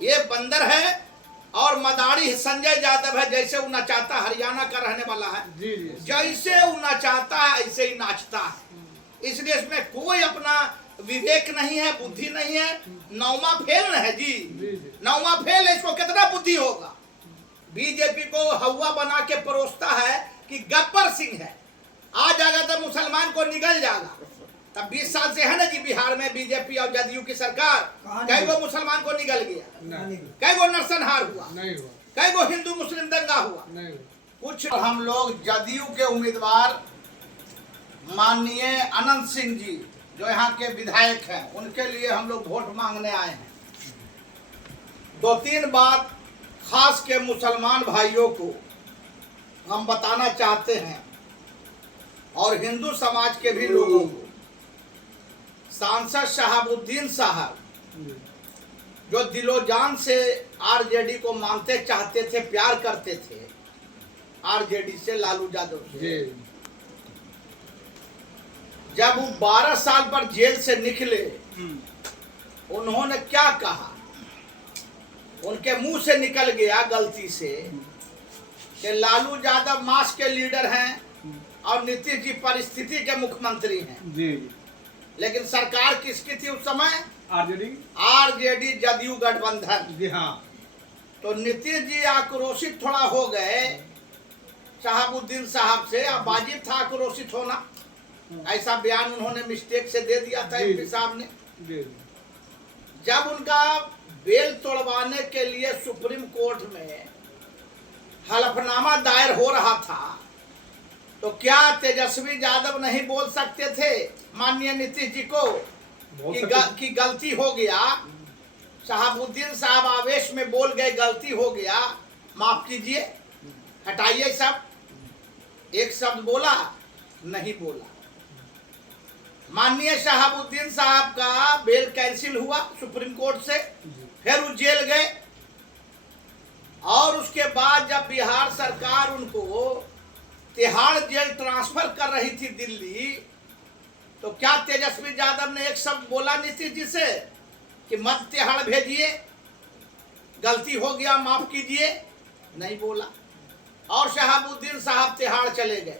ये बंदर है और मदारी संजय यादव है, जैसे वो नचाता, हरियाणा का रहने वाला है। जी जी। जैसे वो नचाता है ऐसे ही नाचता है। इसलिए इसमें कोई अपना विवेक नहीं है, बुद्धि नहीं है। नौवा फेल है जी, नौवा फेल है। इसको कितना बुद्धि होगा। बीजेपी को हवा बना के परोसता है कि गब्बर सिंह है, आ जाएगा तो मुसलमान को निगल जाएगा। तब 20 साल से है ना जी बिहार में बीजेपी और जदयू की सरकार, कई गो मुसलमान को निगल गया, कई गो नरसंहार हुआ, कई गो हिंदू मुस्लिम दंगा हुआ। कुछ हम लोग जदयू के उम्मीदवार माननीय अनंत सिंह जी जो यहाँ के विधायक हैं, उनके लिए हम लोग वोट मांगने आए हैं। 2-3 बात खास के मुसलमान भाइयों को हम बताना चाहते हैं और हिंदू समाज के भी लोगों को। सांसद शहाबुद्दीन साहब जो दिलो जान से आरजेडी को मानते चाहते थे, प्यार करते थे आरजेडी से, लालू यादव से, जब वो 12 साल पर जेल से निकले, उन्होंने क्या कहा, उनके मुंह से निकल गया गलती से कि लालू यादव मास के लीडर हैं और नीतीश जी परिस्थिति के मुख्यमंत्री हैं। जी। लेकिन सरकार किसकी थी उस समय? आरजेडी जदयू गठबंधन। जी हाँ। तो नीतीश जी आक्रोशित थोड़ा हो गए शहाबुद्दीन साहब से, अब वाजिब था आक्रोशित होना। ऐसा बयान उन्होंने मिस्टेक से दे दिया था एमपी साहब ने। जब उनका बेल तोड़वाने के लिए सुप्रीम कोर्ट में हलफनामा दायर हो रहा था, तो क्या तेजस्वी यादव नहीं बोल सकते थे माननीय नीतीश जी को कि गलती हो गया? शहाबुद्दीन साहब आवेश में बोल गए गलती हो गया, माफ कीजिए, हटाइए सब। एक शब्द बोला नहीं बोला। माननीय शहाबुद्दीन साहब का बेल कैंसिल हुआ सुप्रीम कोर्ट से, फिर वो जेल गए और उसके बाद जब बिहार सरकार उनको तिहाड़ जेल ट्रांसफर कर रही थी दिल्ली, तो क्या तेजस्वी यादव ने एक शब्द बोला नीतीश जी से कि मत तिहाड़ भेजिए, गलती हो गया माफ कीजिए? नहीं बोला। और शहाबुद्दीन साहब तिहाड़ चले गए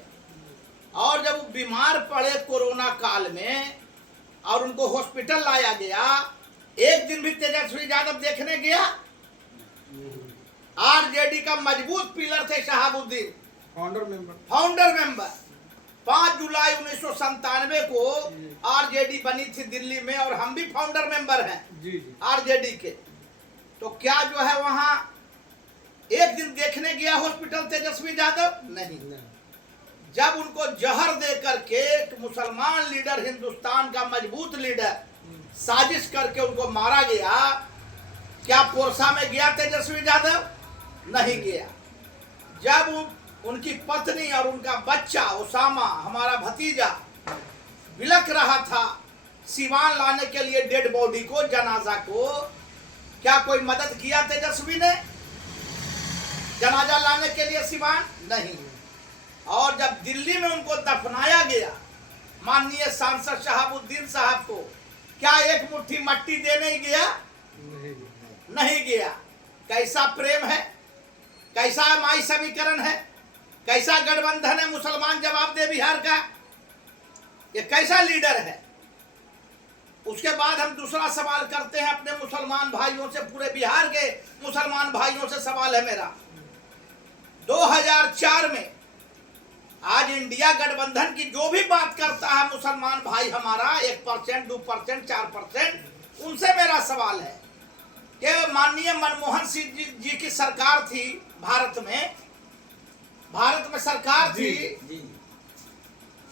और जब वो बीमार पड़े कोरोना काल में और उनको हॉस्पिटल लाया गया, एक दिन भी तेजस्वी यादव देखने गया? आरजेडी का मजबूत पिलर थे शहाबुद्दीन, फाउंडर मेंबर। 5 जुलाई 1997 को आरजेडी बनी थी दिल्ली में और हम भी फाउंडर मेंबर हैं आरजेडी के। तो क्या जो है वहां एक दिन देखने गया हॉस्पिटल तेजस्वी यादव? नहीं। जब उनको जहर दे करके एक मुसलमान लीडर, हिंदुस्तान का मजबूत लीडर, साजिश करके उनको मारा गया, क्या पोरसा में गया तेजस्वी यादव? नहीं गया। जब उनकी पत्नी और उनका बच्चा ओसामा, हमारा भतीजा, बिलख रहा था सिवान लाने के लिए डेड बॉडी को, जनाजा को, क्या कोई मदद किया तेजस्वी ने जनाजा लाने के लिए सिवान? नहीं। और जब दिल्ली में उनको दफनाया गया माननीय सांसद शहाबुद्दीन साहब को, क्या एक मुट्ठी मट्टी देने ही गया? नहीं गया। कैसा प्रेम है, कैसा माई समीकरण है, कैसा गठबंधन है? मुसलमान जवाब दे बिहार का, ये कैसा लीडर है? उसके बाद हम दूसरा सवाल करते हैं अपने मुसलमान भाइयों से, पूरे बिहार के मुसलमान भाइयों से सवाल है मेरा। 2004 में आज इंडिया गठबंधन की जो भी बात करता है मुसलमान भाई हमारा, 1%, 2%, 4%, उनसे मेरा सवाल है कि माननीय मनमोहन सिंह जी की सरकार थी भारत में सरकार थी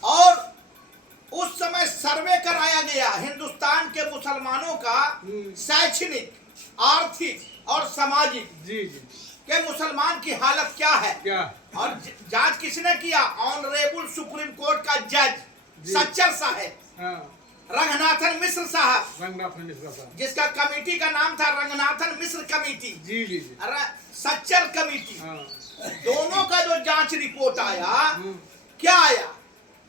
और उस समय सर्वे कराया गया हिंदुस्तान के मुसलमानों का शैक्षणिक, आर्थिक और सामाजिक के मुसलमान की हालत क्या है। और जांच किसने किया? ऑनरेबल सुप्रीम कोर्ट का जज सच्चर साहब, रंगनाथन मिश्र साहब, जिसका कमेटी का नाम था रंगनाथन मिश्र कमेटी, सच्चर कमेटी। दोनों का जो जांच रिपोर्ट आया, क्या आया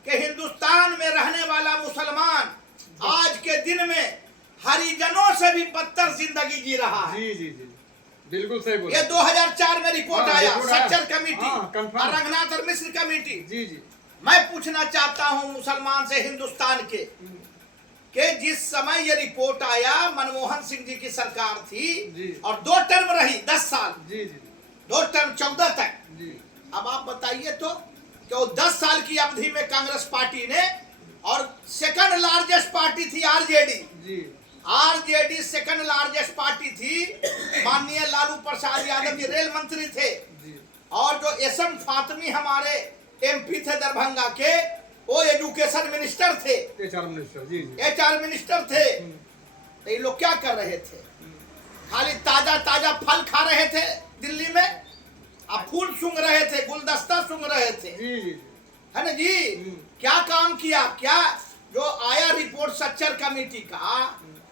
कि हिंदुस्तान में रहने वाला मुसलमान आज के दिन में हरिजनों से भी बदतर जिंदगी जी रहा है। जी जी जी बिल्कुल सही बोला। ये 2004 में रिपोर्ट आया, रिपोर्ट आया। Sachar committee confirm। और रंगनाथ और मिश्र कमेटी। जी जी मैं पूछना चाहता हूं मुसलमान से हिंदुस्तान के कि जिस समय ये रिपोर्ट आया, मनमोहन सिंह जी की सरकार थी जी। और 2 टर्म रही, 10 साल, जी जी 2 टर्म 14 तक। जी अब आप बताइए तो कि वो 10 साल की अवधि में कांग्रेस पार्टी ने, और सेकंड लार्जेस्ट पार्टी थी आरजेडी, जी आरजेडी सेकंड लार्जेस्ट पार्टी थी। माननीय लालू प्रसाद यादव जी रेल मंत्री थे, जी और जो एसएम फातमी हमारे एमपी थे दरभंगा के, वो एजुकेशन मिनिस्टर थे, एचआर मिनिस्टर। जी जी एचआर मिनिस्टर थे। तो ये लोग क्या कर रहे थे? खाली ताजा ताजा फल खा रहे थे दिल्ली में, अब फूल सूंघ रहे थे, गुलदस्ता सूंघ रहे थे, जी जी है ना जी। क्या काम किया? क्या जो आया रिपोर्ट सच्चर कमेटी का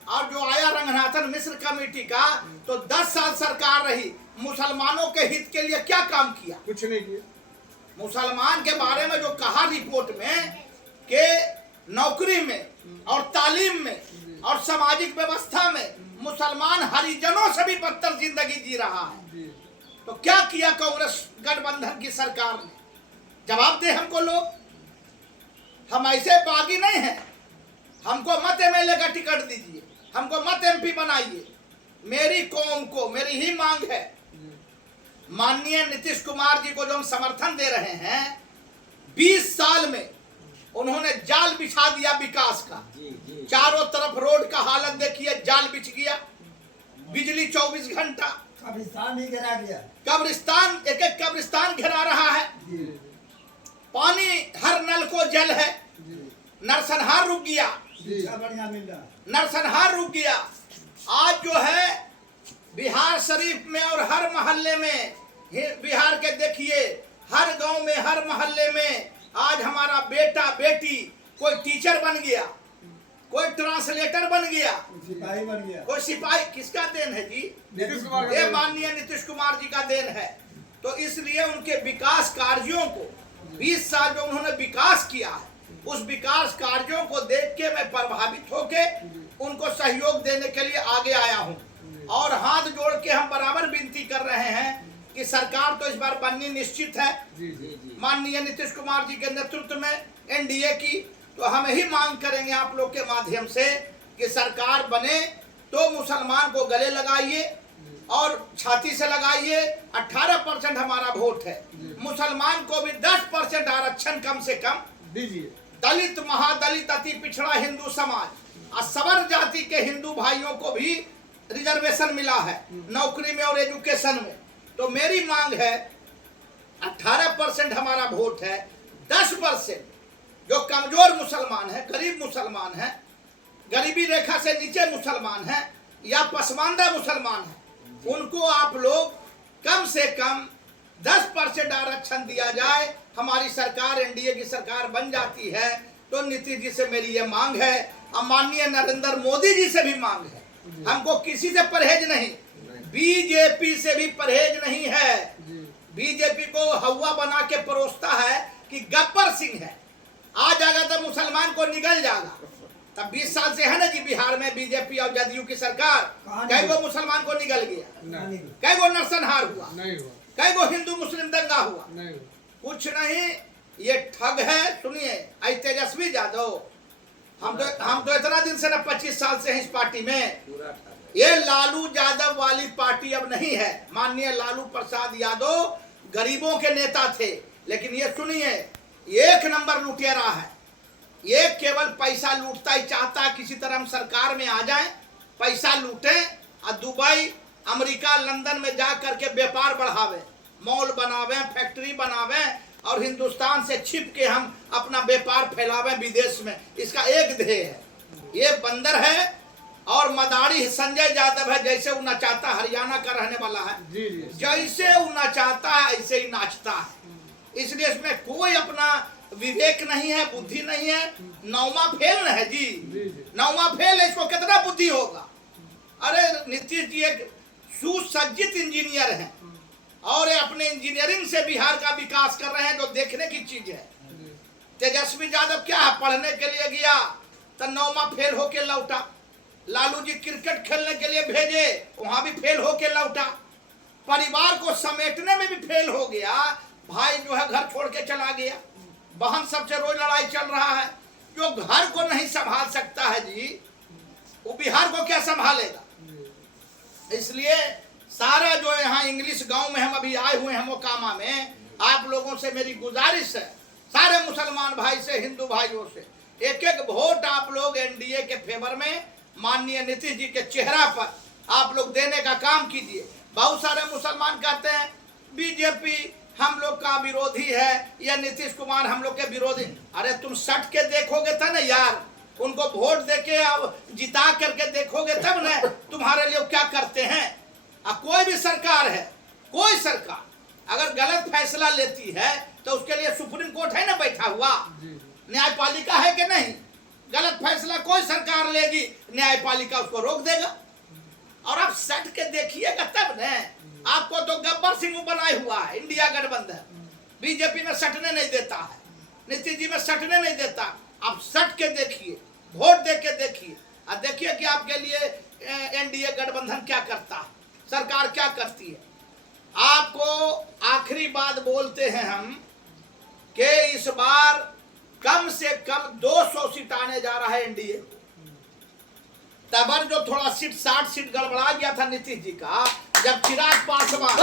और जो आया रंगनाथन मिश्र कमेटी का, तो 10 साल सरकार रही, मुसलमानों के हित के लिए क्या काम किया? कुछ नहीं किया। मुसलमान के बारे में जो कहा रिपोर्ट में कि नौकरी में और तालीम में और सामाजिक व्यवस्था में मुसलमान हरिजनों से भी बदतर जिंदगी जी रहा है। जी तो क्या किया कांग्रेस गठबंधन की सरकार ने? जवाब दे हमको लोग। हम ऐसे बागी नहीं हैं, हमको मत एमएलए का टिकट दीजिए, हमको मत एमपी बनाइए। मेरी कौम को मेरी ही मांग है, माननीय नीतीश कुमार जी को जो हम समर्थन दे रहे हैं, 20 साल में उन्होंने जाल बिछा दिया विकास का। चारों तरफ रोड का हालत देखिए, जाल बिछ गया, बिजली 24 घंटा, कब्रिस्तान भी गिरा गया, कब्रिस्तान एक एक कब्रिस्तान घिरा रहा है, पानी हर नल को जल है, नरसंहार रुक गया, शिक्षा बढ़िया मिल रहा है। नरसंहार रुक गया। आज जो है बिहार शरीफ में और हर मोहल्ले में, बिहार के देखिए हर गांव में हर मोहल्ले में आज हमारा बेटा बेटी कोई टीचर बन गया, कोई ट्रांसलेटर बन गया, सिपाही बन गया। कोई सिपाही। किसका देन है जी? नीतीश कुमार ये का। माननीय नीतीश कुमार जी का देन है। तो इसलिए उनके विकास कार्यों को 20 साल जो उन्होंने विकास किया है, उस विकास कार्यों को देख के मैं प्रभावित होके उनको सहयोग देने के लिए आगे आया हूं। और हाथ जोड़ के हम बराबर विनती कर रहे हैं कि सरकार तो इस बार बननी निश्चित है, माननीय नीतीश कुमार जी के नेतृत्व में एनडीए की। तो हम ही मांग करेंगे आप लोग के माध्यम से कि सरकार बने तो मुसलमान को गले लगाइए और छाती से लगाइए। 18% हमारा वोट है, मुसलमान को भी 10% आरक्षण कम से कम दीजिए। दलित, महादलित, अति पिछड़ा हिंदू समाज और सवर जाति के हिंदू भाइयों को भी रिजर्वेशन मिला है नौकरी में और एजुकेशन में। तो मेरी मांग है 18% हमारा वोट है, 10% जो कमजोर मुसलमान है, गरीब मुसलमान है, गरीबी रेखा से नीचे मुसलमान है या पसमानदा मुसलमान है, उनको आप लोग कम से कम 10% आरक्षण दिया जाए। हमारी सरकार एनडीए की सरकार बन जाती है तो नीतीश जी से मेरी ये मांग है, और माननीय नरेंद्र मोदी जी से भी मांग है। हमको किसी से परहेज नहीं, बीजेपी से भी परहेज नहीं है। बीजेपी को हवा बना के परोसता है कि गब्बर सिंह है, आ जाएगा तो मुसलमान को निगल जाएगा। तब 20 साल से है ना जी बिहार में बीजेपी और जदयू की सरकार, कई गो मुसलमान को निगल गया, कई गो नरसंहार हुआ, नहीं हुआ, कई गो हिंदू मुस्लिम दंगा हुआ, नहीं हुआ। कुछ नहीं। ये ठग है। सुनिए, आई तेजस्वी यादव, हम तो इतना दिन से ना 25 साल से हैं इस पार्टी में। ये लालू यादव वाली पार्टी अब नहीं है। माननीय लालू प्रसाद यादव गरीबों के नेता थे, लेकिन ये सुनिए, एक नंबर लुटेरा है। ये केवल पैसा लूटता ही चाहता है, किसी तरह हम सरकार में आ जाए, पैसा लूटे और दुबई, अमेरिका, लंदन में जा करके व्यापार बढ़ावे, मॉल बनावे, फैक्ट्री बनावे और हिंदुस्तान से छिप के हम अपना व्यापार फैलावे विदेश में। इसका एक ध्येय है। ये बंदर है और मदारी संजय यादव है, जैसे वो नचाता, हरियाणा का रहने वाला है, जैसे वो नचाता है ऐसे ही नाचता है। इसलिए इसमें कोई अपना विवेक नहीं है, बुद्धि नहीं है। नौवा फेल है जी, नौवा फेल है, इसको कितना बुद्धि होगा। अरे नीतीश जी एक सुसज्जित इंजीनियर हैं और अपने इंजीनियरिंग से बिहार का विकास कर रहे हैं, जो देखने की चीज है। तेजस्वी यादव क्या है, पढ़ने के लिए गया तो 9वां फेल होके लौटा। लालू जी क्रिकेट खेलने के लिए भेजे, वहां भी फेल होके लौटा। परिवार को समेटने में भी फेल हो गया। भाई जो है घर छोड़ के चला गया, बहन सबसे रोज लड़ाई चल रहा है। जो घर को नहीं संभाल सकता है जी, वो बिहार को क्या संभालेगा। इसलिए सारा जो यहाँ इंग्लिश गांव में हम अभी आए हुए हैं मोकामा में, आप लोगों से मेरी गुजारिश है, सारे मुसलमान भाई से, हिंदू भाइयों से, एक एक वोट आप लोग एनडीए के फेवर में माननीय नीतीश जी के चेहरा पर आप लोग देने का काम कीजिए। बहुत सारे मुसलमान कहते हैं बीजेपी हम लोग का विरोधी है या नीतीश कुमार हम लोग के विरोधी। अरे तुम सट के देखोगे तब ना यार, उनको वोट देके अब जिता करके देखोगे तब ना तुम्हारे लिए क्या करते हैं। कोई भी सरकार है, कोई सरकार अगर गलत फैसला लेती है तो उसके लिए सुप्रीम कोर्ट है ना बैठा हुआ, न्यायपालिका है कि नहीं। गलत फैसला कोई सरकार लेगी, न्यायपालिका उसको रोक देगा। और आप सट के देखिएगा तब न। आपको तो गब्बर सिंह बनाए हुआ है इंडिया गठबंधन, बीजेपी में सटने नहीं देता है, नीतीश जी में सटने नहीं देता। आप सट के देखिए, वोट दे के देखिए, और देखिए कि आपके लिए एनडीए गठबंधन क्या करता है, सरकार क्या करती है। आपको आखिरी बात बोलते हैं हम कि इस बार कम से कम 200 सीट आने जा रहा है एनडीए। तबर जो थोड़ा सीट 60 सीट गड़बड़ा गया था नीतीश जी का, जब चिराग पासवान